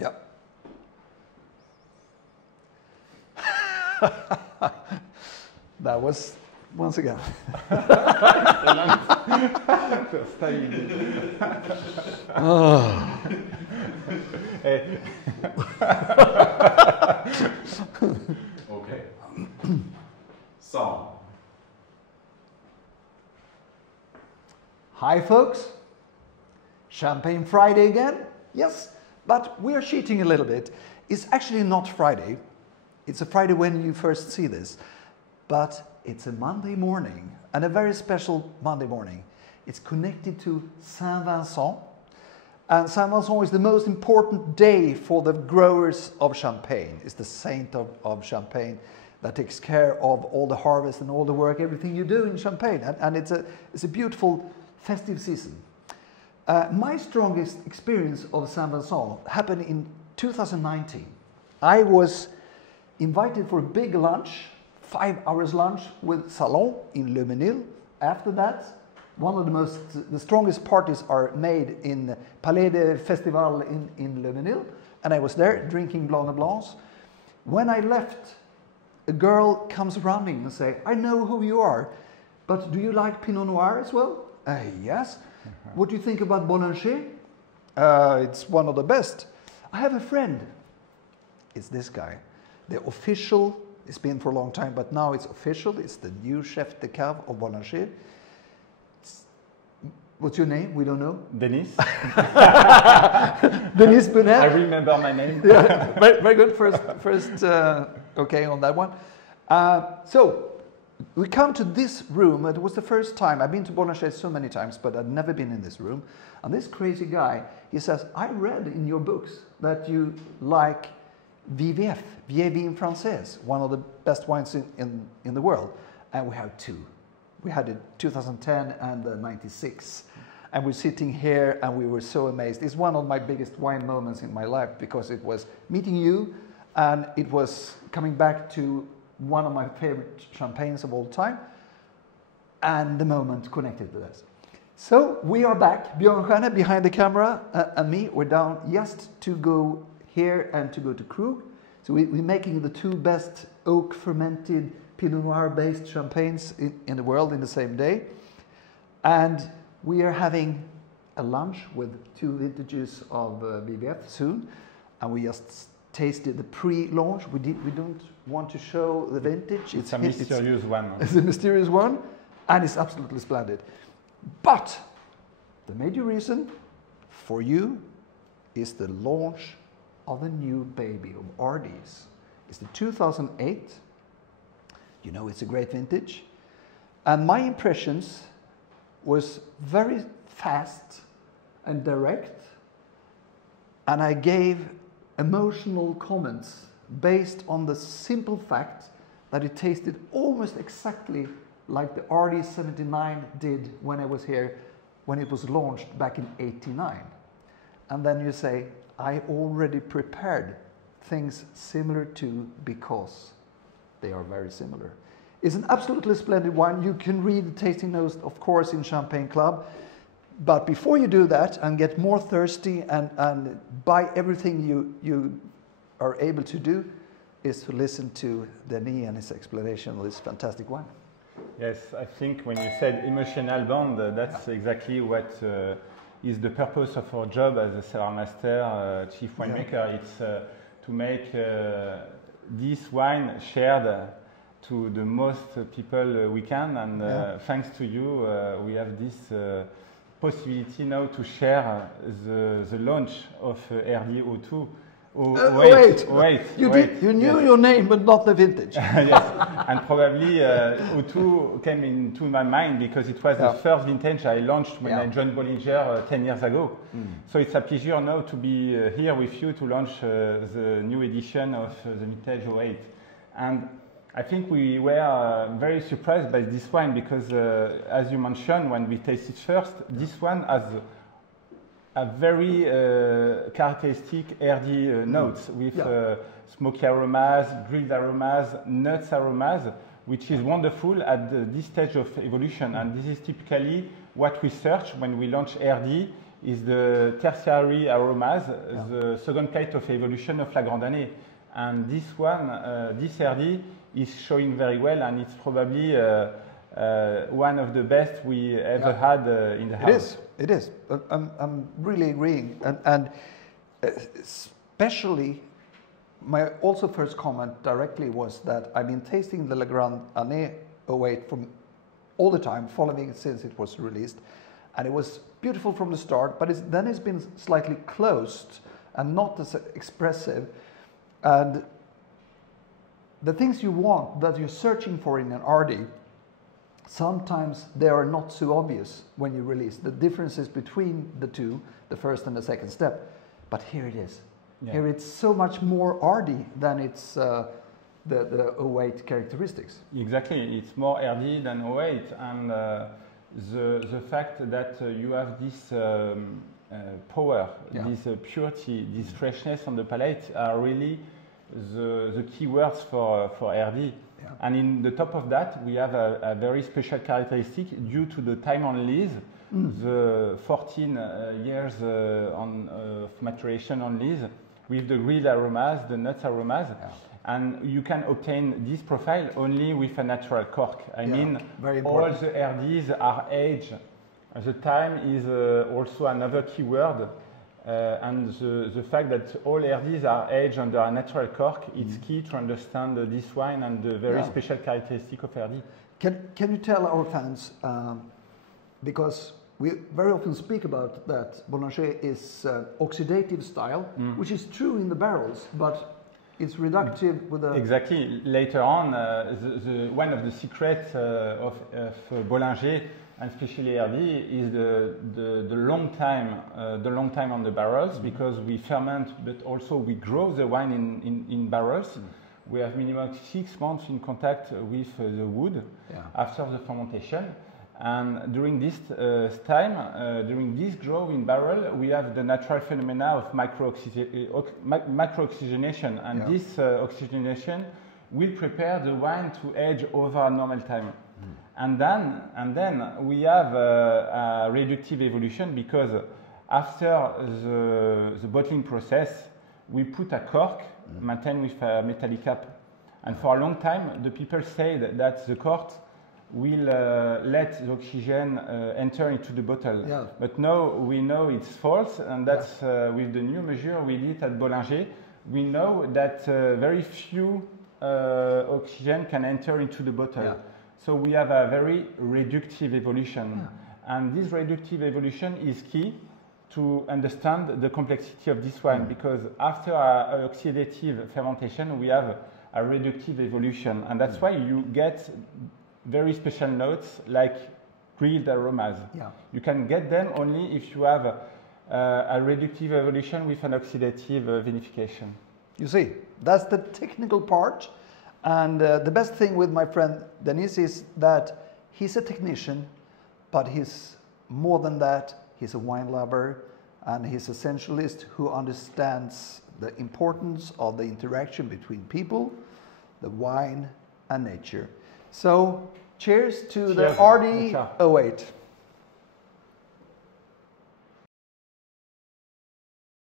Yep. That was, once again. Oh. Okay. Song. Hi folks, Champagne Friday again? Yes, but we are cheating a little bit. It's actually not Friday. It's a Friday when you first see this, but it's a Monday morning, and a very special Monday morning. It's connected to Saint Vincent, and Saint Vincent is the most important day for the growers of Champagne. It's the saint of Champagne that takes care of all the harvest and all the work, everything you do in Champagne, and it's a beautiful festive season. My strongest experience of Saint Vincent happened in 2019. I was invited for a big lunch, 5 hours lunch with Salon in Le Mesnil. After that, one of the strongest parties are made in Palais de Festival in Le Mesnil, and I was there drinking Blanc de Blancs. When I left, a girl comes running and say, "I know who you are, but do you like Pinot Noir as well?" Yes. What do you think about Bollinger? It's one of the best. I have a friend. It's this guy. The official, it's been for a long time, but now it's official. It's the new chef de cave of Bollinger. What's your name? We don't know. Denis. Denis Bonnet. I remember my name. Yeah, very good. First okay on that one. So we come to this room. It was the first time. I've been to Bollinger so many times, but I've never been in this room. And this crazy guy, he says, "I read in your books that you like VVF, Vieille Vin Française, one of the best wines in the world." And we have two. We had it 2010 and 96. And we're sitting here and we were so amazed. It's one of my biggest wine moments in my life, because it was meeting you, and it was coming back to one of my favorite champagnes of all time, and the moment connected to this. So we are back, Björn Stjerne behind the camera, and me, we're down just to go here and to go to Krug. So we're making the two best oak fermented Pinot Noir based champagnes in the world in the same day. And we are having a lunch with two vintages of BBF soon, and we just tasted the pre-launch. We don't want to show the vintage. It's a mysterious one. It's a mysterious one, and it's absolutely splendid. But the major reason for you is the launch of a new baby of RDs. It's the 2008. You know, it's a great vintage. And my impressions was very fast and direct, and I gave emotional comments based on the simple fact that it tasted almost exactly like the RD79 did when I was here, when it was launched back in '89. And then you say, I already prepared things similar to, because they are very similar. It's an absolutely splendid wine. You can read the tasting notes, of course, in Champagne Club. But before you do that and get more thirsty and buy everything you are able to do, is to listen to Denis and his explanation of this fantastic wine. Yes, I think when you said emotional bond, that's exactly what is the purpose of our job as a cellar master, chief winemaker. It's to make this wine shared to the most people we can, and thanks to you, we have this possibility now to share the launch of RD02. Wait. You knew your name, but not the vintage. Yes, and probably O2 came into my mind because it was the first vintage I launched when I joined Bollinger 10 years ago. So it's a pleasure now to be here with you to launch the new edition of the vintage 08. And I think we were very surprised by this wine because, as you mentioned, when we tasted first, this one has a very characteristic RD notes with smoky aromas, grilled aromas, nuts aromas, which is wonderful at this stage of evolution. And this is typically what we search when we launch RD. is the tertiary aromas, the second kind of evolution of La Grande Année. And this one, this RD, is showing very well, and it's probably one of the best we ever had in the house. It is. I'm really agreeing, and especially my also first comment directly was that I've been tasting the La Grande Année 08 from all the time, following it since it was released, and it was beautiful from the start, but then it's been slightly closed and not as expressive, and the things you want, that you're searching for in an RD, sometimes they are not so obvious when you release the differences between the two, the first and the second step, but here it is. Yeah. Here it's so much more RD than it's the 08 characteristics. Exactly, it's more RD than 08, and the fact that you have this power, this purity, this freshness on the palate are really the key words for RD. Yeah. And in the top of that, we have a very special characteristic due to the time on lees, the 14 years of maturation on lees, with the grilled aromas, the nuts aromas. Yeah. And you can obtain this profile only with a natural cork. I mean, all the RDs are aged. The time is also another key word. And the fact that all RDs are aged under a natural cork, it's key to understand this wine and the very special characteristic of RD. Can you tell our fans, because we very often speak about that Bollinger is oxidative style, which is true in the barrels, but it's reductive with a... Exactly. Later on, one of the secrets of Bollinger, and especially RD, is the long time on the barrels, because we ferment, but also we grow the wine in barrels. We have minimum 6 months in contact with the wood after the fermentation. And during this time, during this grow in barrel, we have the natural phenomena of macro-oxygenation, and this oxygenation will prepare the wine to age over normal time. And then we have a reductive evolution, because after the bottling process, we put a cork maintained with a metallic cap. And for a long time, the people said that the cork will let the oxygen enter into the bottle. Yeah. But now we know it's false, and that's with the new measure we did at Bollinger, we know that very few oxygen can enter into the bottle. Yeah. So we have a very reductive evolution. Yeah. And this reductive evolution is key to understand the complexity of this wine, because after an oxidative fermentation, we have a reductive evolution. And that's why you get very special notes like grilled aromas. Yeah. You can get them only if you have a reductive evolution with an oxidative vinification. You see, that's the technical part. And the best thing with my friend Denis is that he's a technician, but he's more than that. He's a wine lover, and he's a sensualist who understands the importance of the interaction between people, the wine, and nature. So, cheers to the RD 08.